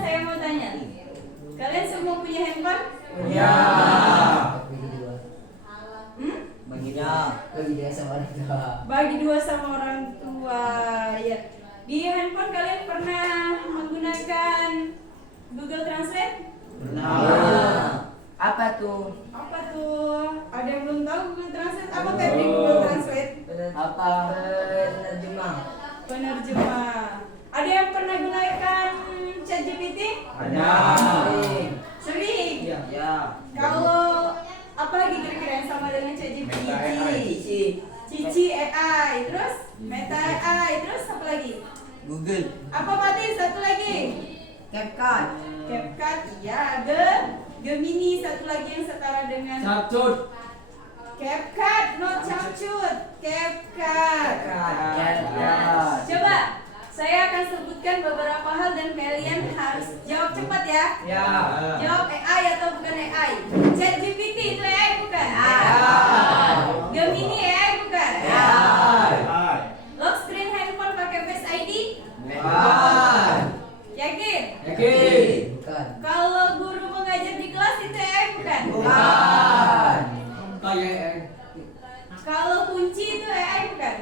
saya mau tanya. Kalian semua punya handphone? Punya. Bagi dua sama orang tua. Bagi dua sama orang tua. Ya. Di handphone kalian pernah menggunakan Google Translate? Pernah. Apa tuh? Apa tuh? Ada yang belum tahu Google Translate? Apa Febri Google Translate? Apa? Penerjemah. Penerjemah. Ada yang pernah gunakan ChatGPT? Ada. Sering. Ya. Kalau apa lagi kira-kira yang sama dengan ChatGPT? Cici AI, terus Meta AI, terus apa lagi? Google. Apa Fatin? Satu lagi. CapCut. CapCut, iya. Gemini, satu lagi yang setara dengan Capcut. CapCut, not Capcut. CapCut. Coba saya akan sebutkan beberapa hal dan kalian harus jawab cepat ya. Ya. Jawab AI atau bukan AI. ChatGPT itu AI bukan? Gemini AI bukan? Lock screen handphone pakai Face ID? Yakin? Bukan. Kalau guru mengajar di kelas itu AI bukan? Kalau kunci itu AI bukan?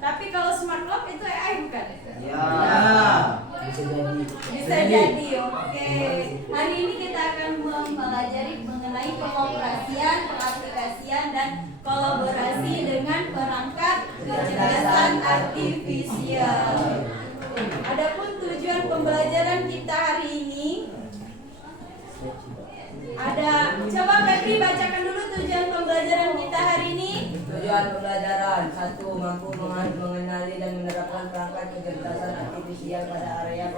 Tapi kalau smart lock itu AI bukan? Bisa jadi. Bisa jadi, oke. Hari ini kita akan mempelajari mengenai pengoperasian, pengaplikasian, dan kolaborasi dengan perangkat kecerdasan artifisial. Adapun tujuan pembelajaran kita hari ini ada, coba Febri bacakan dulu tujuan pembelajaran kita hari ini. Tujuan pembelajaran: 1. Mampu mengenali dan menerapkan perangkat kecerdasan artifisial pada area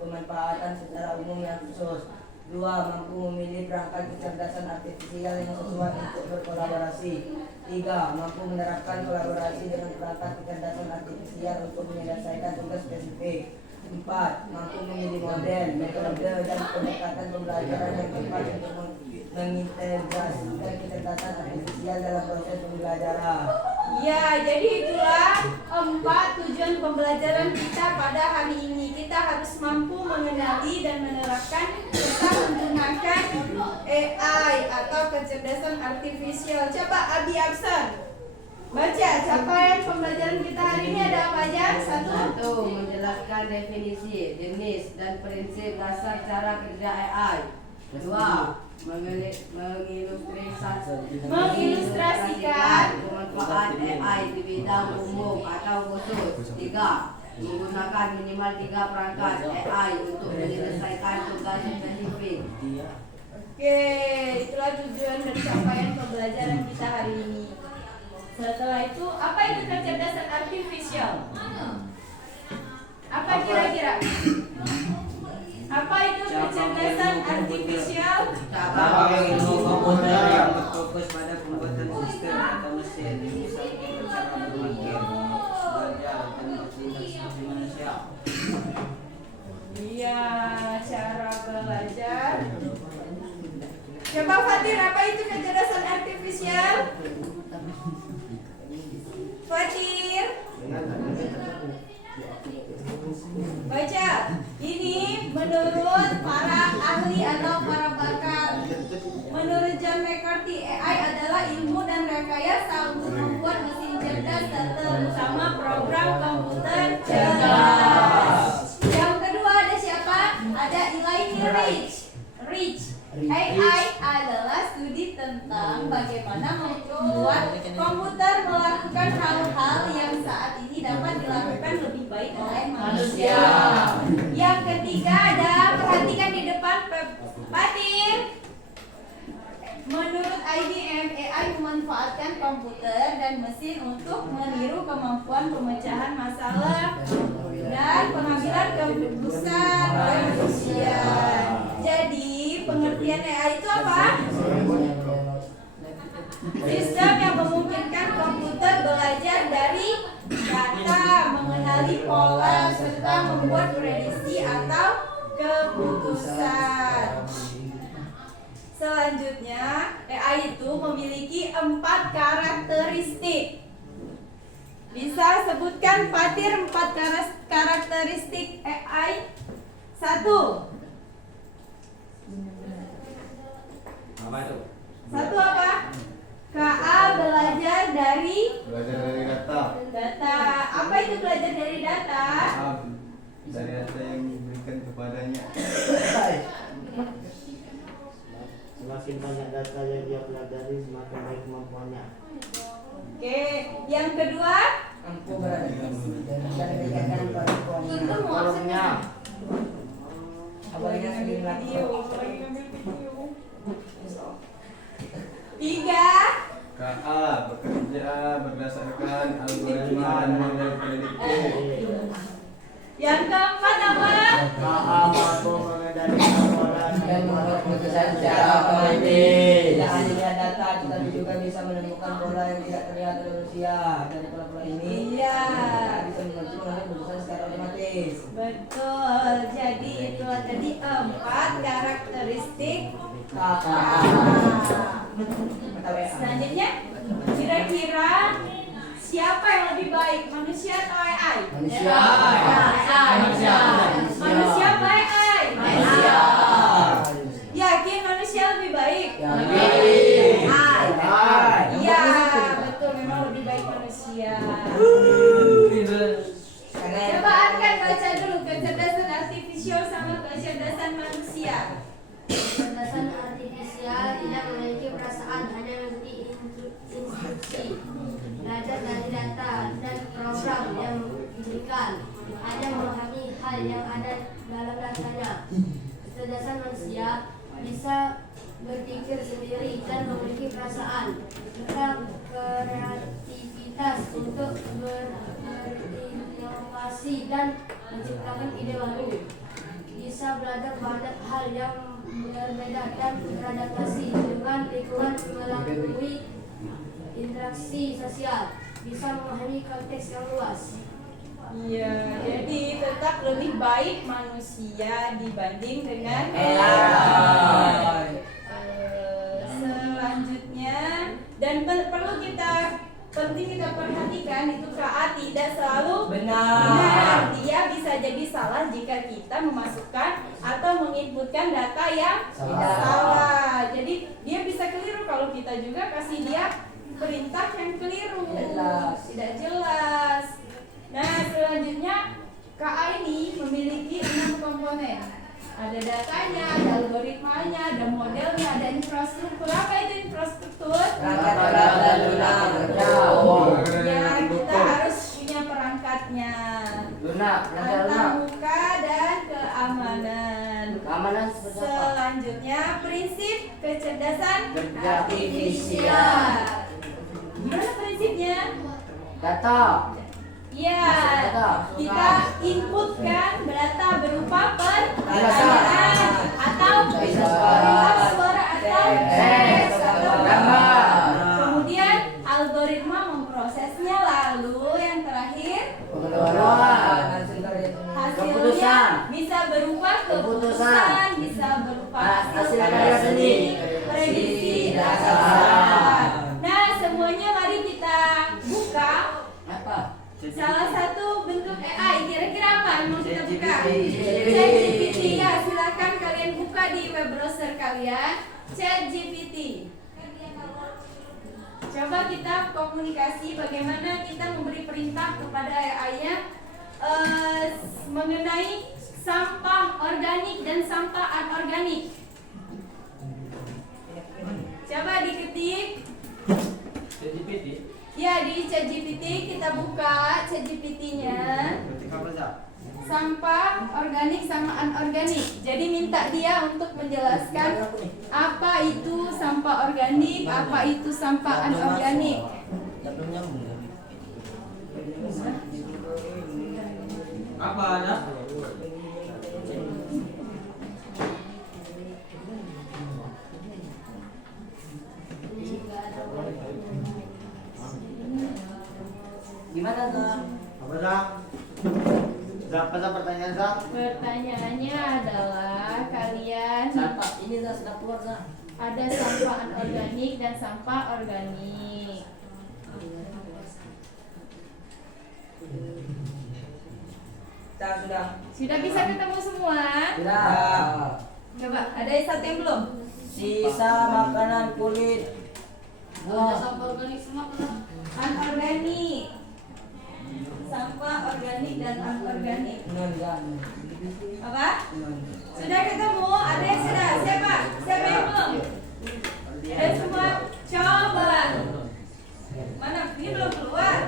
pemanfaatan secara umum yang khusus. 2. Mampu memilih perangkat kecerdasan artifisial yang sesuai untuk berkolaborasi. 3. Mampu menerapkan kolaborasi dengan perangkat kecerdasan artifisial untuk menyelesaikan tugas spesifik. 4. Mampu memilih model, metode, dan pendekatan pembelajaran yang tepat untuk mengintegrasikan kecerdasan artifisial dalam proses pembelajaran. Ya, jadi itulah 4 tujuan pembelajaran kita pada hari ini. Kita harus mampu mengenali dan menerapkan serta menggunakan AI atau kecerdasan artifisial. Coba Abi Aksan baca capaian pembelajaran kita hari ini ada apa aja? 1. Menjelaskan definisi, jenis, dan prinsip dasar cara kerja AI. 2. Mengilustrasikan pemanfaat AI di bidang umum atau khusus. 3. Menggunakan minimal 3 perangkat AI untuk menyelesaikan tugas spesifik. Oke, itulah tujuan dan capaian pembelajaran kita hari ini. Setelah itu, apa itu kecerdasan artifisial? Apa kira-kira? Apa itu kecerdasan artifisial? Ilmu komputer yang berfokus pada pembuatan sistem atau mesin yang bisa dengan cara berpikir, belajar, dan bertindak seperti manusia. Iya, cara belajar. Coba Fatir, apa itu kecerdasan artifisial? Fatir, baca. Ini menurut para ahli atau para pakar. Menurut John McCarthy, AI adalah ilmu dan rekayasa untuk membuat mesin cerdas terutama program komputer cerdas. Yang kedua ada siapa? Ada Elaine Rich. AI adalah studi tentang bagaimana membuat komputer melakukan hal-hal yang saat ini dapat dilakukan lebih baik oleh manusia. Yang ketiga ada, perhatikan di depan Fatir. Menurut IBM, AI memanfaatkan komputer dan mesin untuk meniru kemampuan pemecahan masalah dan pengambilan keputusan oleh manusia. Jadi pengertian AI itu apa? Sistem yang memungkinkan komputer belajar dari data, mengenali pola, serta membuat prediksi atau keputusan. Selanjutnya, AI itu memiliki 4 karakteristik. Bisa sebutkan Fatir 4 karakteristik AI. 1. Apa itu? 1 apa? KA belajar dari data. data. Apa itu belajar dari data? Dari data yang diberikan kepadanya. Semakin banyak data yang dia pelajari, semakin baik kemampuannya. Oke, yang kedua, Mampu beradaptasi dan meningkatkan kemampuan. Tolongnya Apalagi sering melakukan lagi ngambil video. 3. KA bekerja berdasarkan algoritma dan model prediktif. Yang keempat apa? KA mampu mengendalikan pola dan membuat keputusan secara otomatis. Tidak hanya lihat data, tetapi juga bisa menemukan pola yang tidak terlihat oleh manusia. Dari pola-pola ini, Iya. bisa menentukan keputusan secara otomatis. Betul. Jadi itulah tadi 4 karakteristik KA. Selanjutnya, kira-kira siapa yang lebih baik, manusia atau AI? Manusia. Manusia. Manusia apa AI? Manusia. Yakin manusia lebih baik? Yakin. Iya, betul, memang lebih baik manusia. Coba Arkan baca dulu kecerdasan artifisial sama kecerdasan manusia. Kecerdasan artifisial tidak memiliki perasaan, hanya memiliki instruksi, belajar dari data dan program yang diberikan, hanya memahami hal yang ada dalam datanya. Kecerdasan manusia bisa berpikir sendiri dan memiliki perasaan, serta kreativitas untuk berinovasi dan menciptakan ide baru. Bisa belajar banyak hal yang berbeda dan beradaptasi dengan lingkungan melalui interaksi sosial. Bisa memahami konteks yang luas. Iya, jadi tetap lebih baik manusia dibanding dengan AI. Selanjutnya, dan perlu penting kita perhatikan itu KA tidak selalu Benar. Dia bisa jadi salah jika kita memasukkan atau menginputkan data yang salah. Jadi dia bisa keliru kalau kita juga kasih dia perintah yang keliru. Tidak jelas. Nah, selanjutnya KA ini memiliki 6 komponen. Ada datanya, ada algoritmanya, ada modelnya, ada infrastruktur. Apa itu infrastruktur? Perangkat dan lunak. Ya, kita harus punya perangkatnya. lunak, Antarmuka dan keamanan. keamanan seperti apa? Selanjutnya prinsip kecerdasan Artifisial. Gimana prinsipnya? Data. Ya, kita inputkan data berupa pertanyaan atau perintah suara atau teks atau gambar. Kemudian algoritma memprosesnya, lalu yang terakhir hasilnya Keputusan. bisa berupa Keputusan. keputusan, bisa berupa Hasil karya seni. prediksi Dasar. dasar. Nah, semuanya mari kita buka. Apa? Salah satu bentuk AI kira-kira apa yang mau kita buka? ChatGPT. ChatGPT, ya, silakan kalian buka di web browser kalian ChatGPT. Coba kita komunikasi bagaimana kita memberi perintah kepada AI-nya mengenai sampah organik dan sampah anorganik. Coba diketik. ChatGPT. Ya, di ChatGPT kita buka ChatGPT-nya. Ketik apa aja? Sampah organik sama anorganik. Jadi minta dia untuk menjelaskan apa itu sampah organik, apa itu sampah anorganik. Apa ada? Gimana tuh? Apa Zak? Zak, apa Zak pertanyaan Zak? Pertanyaannya adalah kalian Sampah ini sudah keluar Zak. ada sampah anorganik dan sampah organik. Sudah. Sudah bisa ketemu semua? Sudah. Coba, ada satu yang belum? Sisa makanan kulit Ada sampah organik semua kan? Anorganik. Sampah organik dan anorganik. non-organik. Apa? Sudah ketemu? Ada yang sudah? Siapa? Siapa yang belum? Ada semua? Coba. Mana? Ini belum keluar.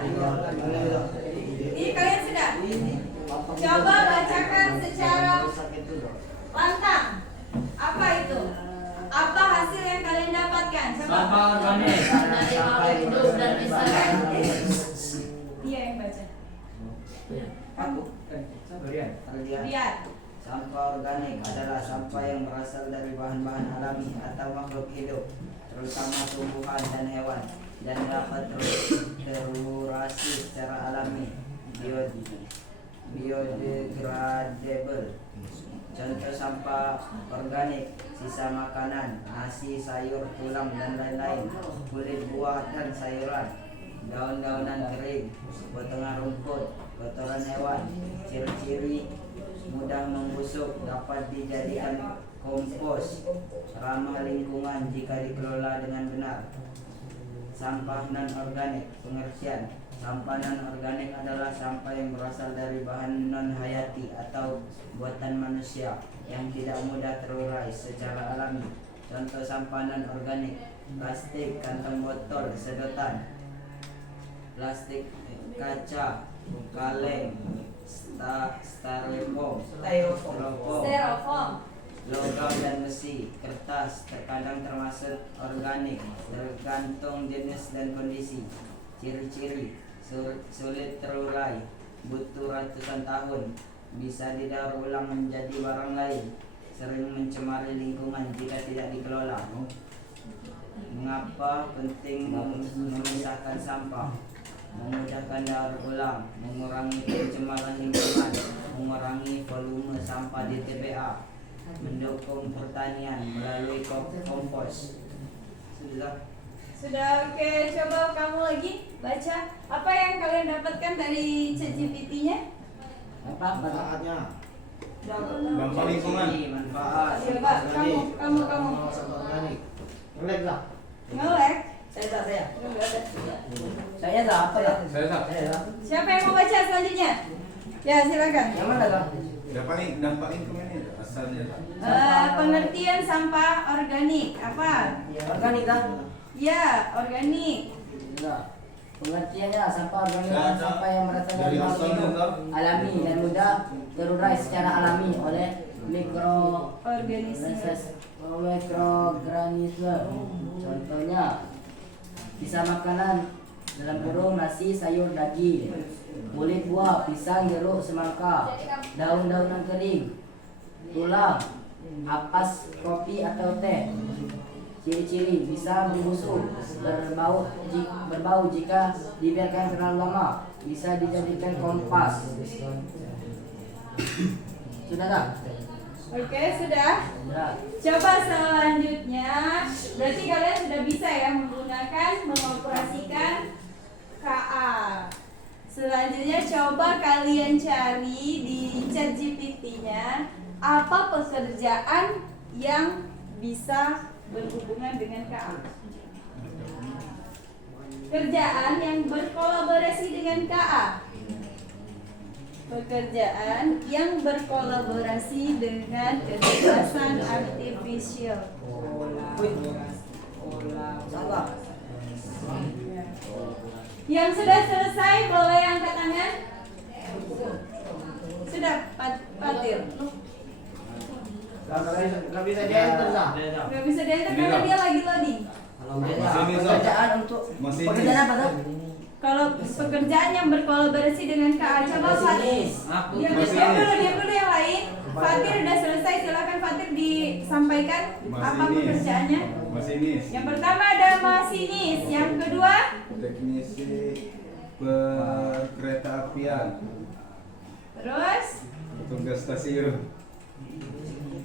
Ini kalian sudah? Coba bacakan secara lantang. Apa itu? Apa hasil yang kalian dapatkan? Coba. Sampah organik. Dari makhluk hidup dan misalkan Dia yang baca. Aku. Lihat. Sampah organik adalah sampah yang berasal dari bahan-bahan alami atau makhluk hidup, terutama tumbuhan dan hewan, dan dapat terurasi secara alami, biodegradable. Contoh sampah organik: sisa makanan, nasi, sayur, tulang, dan lain-lain, kulit buah dan sayuran, daun-daunan kering, potongan rumput, kotoran hewan. Ciri-ciri: mudah membusuk, dapat dijadikan kompos, ramah lingkungan jika dikelola dengan benar. Sampah non-organik. Pengertian: sampah non-organik adalah sampah yang berasal dari bahan non-hayati atau buatan manusia yang tidak mudah terurai secara alami. Contoh sampah non-organik: plastik, kantong botol, sedotan, plastik kaca, kaleng, styrofoam, Styrofoam. logam dan besi. Kertas terkadang termasuk organik, tergantung jenis dan kondisi. Ciri-ciri: sulit terurai, butuh ratusan tahun, bisa didaur ulang menjadi barang lain, sering mencemari lingkungan jika tidak dikelola. Mengapa penting memisahkan sampah? Memudahkan daur ulang, mengurangi pencemaran lingkungan, mengurangi volume sampah di TPA, mendukung pertanian melalui kompos. Sudah, oke. Coba kamu lagi baca. Apa yang kalian dapatkan dari ChatGPT-nya? Apa? Manfaatnya. Dampak lingkungan. Manfaat. Coba kamu. Sampah organik. Ngelek lah. Ngelek. Saya. Enggak ada. Saya tak apa ya? Saya Siapa yang mau baca selanjutnya? Ya, silakan. Yang mana kak? dampak lingkungan ini asalnya. Pengertian sampah organik apa? Organik kan? Ya, organik. Enggak. Pengertiannya sampah organik Saya adalah sampah yang berasal dari dari makhluk asalnya, hidup Kak. alami dan mudah terurai secara alami oleh mikroorganisme. Contohnya sisa makanan dalam kurung nasi, sayur, daging, kulit buah, pisang, jeruk, semangka, daun-daunan kering, tulang, ampas, kopi atau teh. Ciri-ciri: bisa membusuk, berbau jika dibiarkan terlalu lama, bisa dijadikan kompas. Sudah tak? Oke, sudah. Sudah. Coba selanjutnya, berarti kalian sudah bisa ya menggunakan, mengoperasikan KA. Selanjutnya coba kalian cari di ChatGPT-nya apa pekerjaan yang bisa berhubungan dengan KA. Kerjaan yang berkolaborasi dengan KA. Pekerjaan yang berkolaborasi dengan kecerdasan artifisial. Salah. Yang sudah selesai boleh angkat tangan. Sudah, Fatir. Nggak bisa di-enter lah. Gak bisa diantar karena dia lagi loading. Pekerjaan untuk Masih pekerjaan apa tuh? Kalau pekerjaan yang berkolaborasi dengan KA, coba Fatir. Diam dulu yang lain. Fatir udah selesai, silakan Fatir disampaikan apa pekerjaannya. Masinis. Yang pertama ada masinis, yang kedua Teknisi kereta apian. terus Petugas stasiun.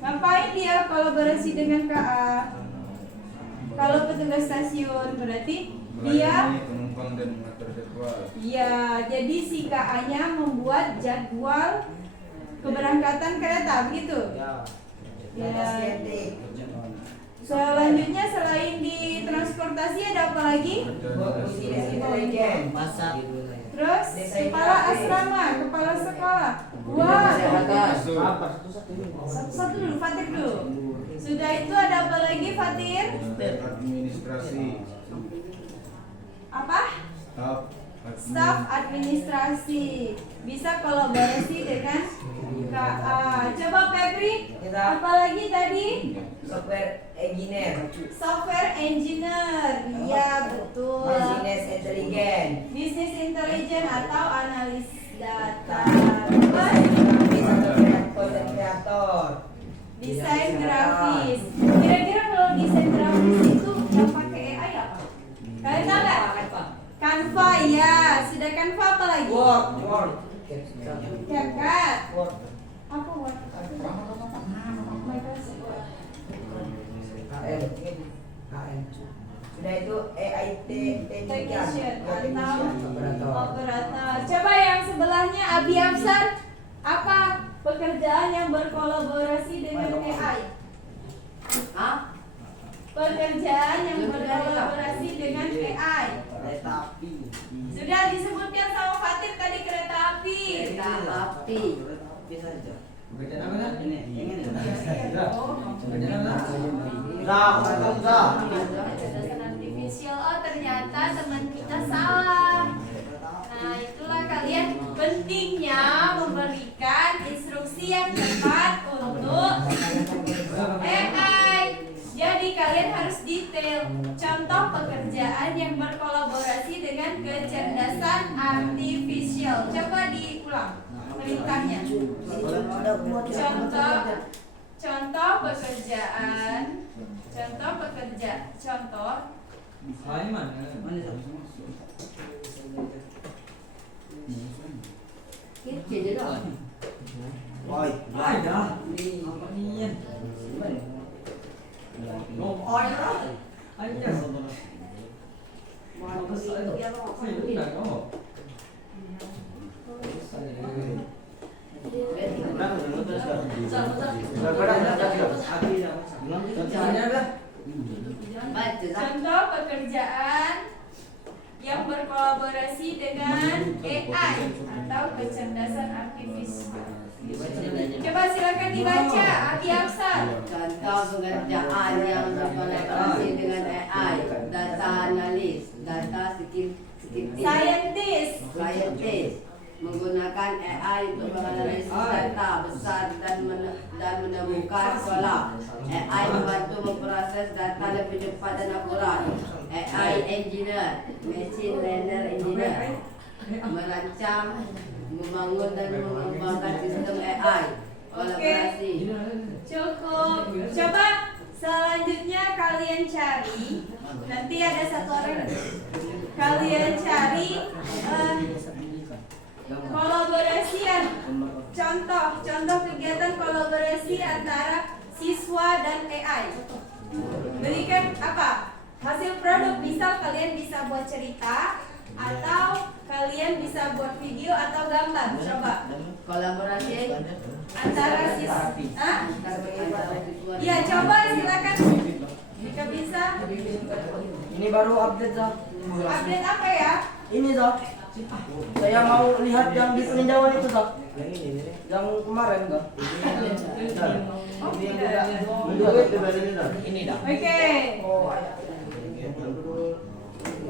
ngapain dia kolaborasi dengan KA? Kalau petugas stasiun berarti dia Melayani penumpang. penerbang dan mengatur jadwal. Iya, jadi si KA-nya membuat jadwal keberangkatan kereta, begitu? Ya. Ya. Estetik. Selanjutnya selain di transportasi ada apa lagi? Bisnis intelijen. Terus kepala asrama, kepala sekolah. Wah, satu-satu dulu, Fatir dulu. Sudah itu ada apa lagi, Fatir? Administrasi. Apa? Staf administrasi. Bisa kolaborasi dengan KA. Coba Febri, apa lagi tadi? Software engineer. Software engineer. Iya, betul. Bisnis intelijen. Bisnis intelijen atau analis data. Content creator. Desain grafis. Kira-kira kalau desain grafis itu yang pakai AI apa? Kalian tahu nggak? Canva, ya. Sudah Canva apa lagi? Word. CapCut. Apa Word? Microsoft Word. KM. Sudah itu AIT Technician atau operator. operator. Coba yang sebelahnya Abi Afsar. Apa pekerjaan yang berkolaborasi dengan AI? Hah? Pekerjaan yang berkolaborasi dengan AI. Kereta api. Sudah disebutkan sama Fatir tadi kereta api. Kereta api. Kereta api saja. Kecerdasan artifisial. Oh, ternyata teman kita salah. Nah, itulah kalian pentingnya memberikan instruksi yang tepat untuk AI. Jadi kalian harus detail. Contoh pekerjaan yang berkolaborasi dengan kecerdasan artifisial. Coba diulang perintahnya. Contoh pekerjaan. Contoh Itu je dah. Contoh pekerjaan yang berkolaborasi dengan AI atau kecerdasan artifisial. Coba silakan dibaca, Abi Afsar. Contoh pekerjaan yang berkolaborasi dengan AI, data analis, data Scientist. scientist, menggunakan AI untuk menganalisis data besar dan menemukan pola. AI membantu memproses data lebih cepat dan akurat. AI engineer, machine learner engineer, merancang, membangun dan mengembangkan sistem AI. Kolaborasi. Cukup. Coba selanjutnya kalian cari. Nanti ada satu orang. Kalian cari kolaborasian. Contoh kegiatan kolaborasi antara siswa dan AI. Berikan apa? Hasil produk. Misal kalian bisa buat cerita atau kalian bisa buat video atau gambar. Coba. Kolaborasi Antara siswa. Ya, coba silakan. Jika bisa. Ini baru update Zah. Update apa ya? Ini Zah. Saya mau lihat yang di peninjauan itu Zah. Yang kemarin Zah. Oh, tidak. Ini dah. Oke.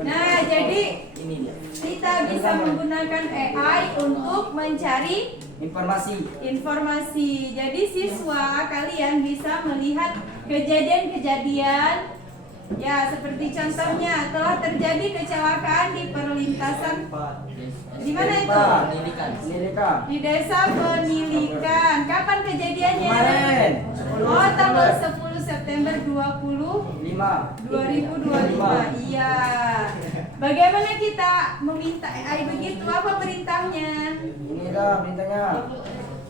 Nah, jadi Ini dia. kita bisa menggunakan AI untuk mencari informasi. Jadi siswa kalian bisa melihat kejadian-kejadian. Ya, seperti contohnya telah terjadi kecelakaan di perlintasan. Di mana itu? Pendidikan. Di desa Penilikan. Kapan kejadiannya? Kemarin. Oh, tanggal 10 September 2025. Iya. Bagaimana kita meminta AI begitu? Apa perintahnya? Ini dah perintahnya.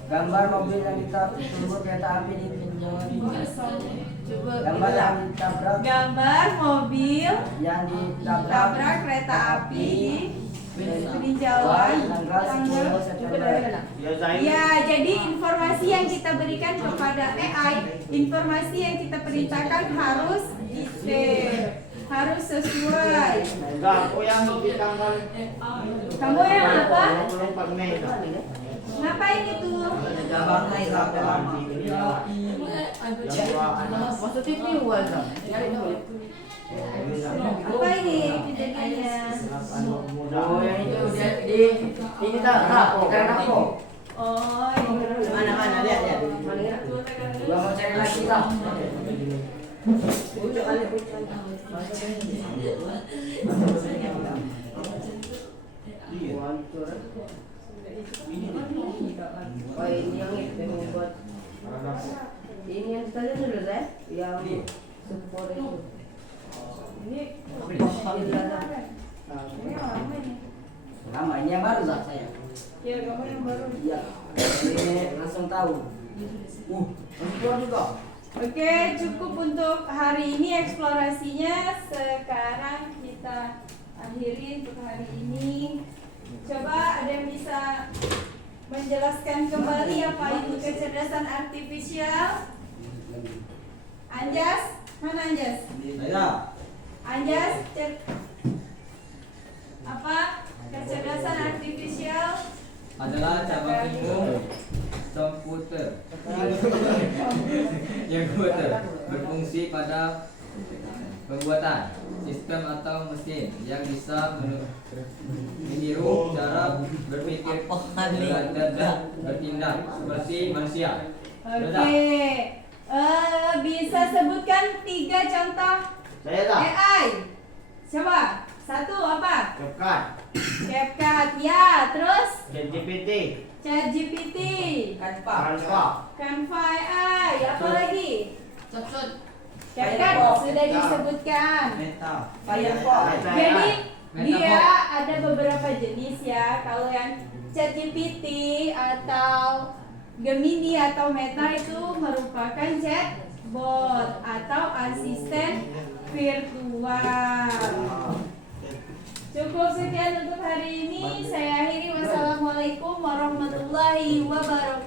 Gambar mobil yang kita tunggu kereta api di Coba Gambar yang ditabrak, gambar mobil yang ditabrak tabrak kereta api peninjauan tanggal. Ya Zain. Ya, jadi informasi yang kita berikan kepada AI, informasi yang kita perintahkan harus detail, harus sesuai. Enggak, aku yang di tanggal Kamu yang apa? 24 Mei. Ngapain itu? Jabatai laporan. Positif nih wala. Apa ini kejadiannya? Oh yang itu ini tak aku. Oh, ini. Mana lihat. Gua mau cari lagi tak. Oh ini yang itu membuat ini yang tadi sudah saya yang support itu. Ini lama ini. Lama ini yang baru tak saya. Ya, kamu yang baru. Iya. Ini langsung tahu. Langsung keluar juga. Oke, cukup untuk hari ini eksplorasinya. Sekarang kita akhiri untuk hari ini. Coba ada yang bisa menjelaskan kembali apa itu kecerdasan artifisial? Anjas, mana Anjas? Saya. Anjas, apa kecerdasan artifisial? Adalah cabang ilmu komputer yang berfungsi pada pembuatan sistem atau mesin yang bisa meniru cara berpikir dan bertindak seperti manusia. Oke, bisa sebutkan 3 contoh Saya tak. AI. Coba, 1 apa? Cepat. CapCut, ya. Terus ChatGPT. ChatGPT, Canva. Canva AI, apa lagi? Cepet. CapCut sudah disebutkan. Meta. Firefox. Jadi Meta dia Box. ada beberapa jenis ya. Kalau yang ChatGPT atau Gemini atau Meta itu merupakan chatbot atau asisten virtual. Cukup sekian untuk hari ini. Saya akhiri. Wassalamualaikum warahmatullahi wabarakatuh.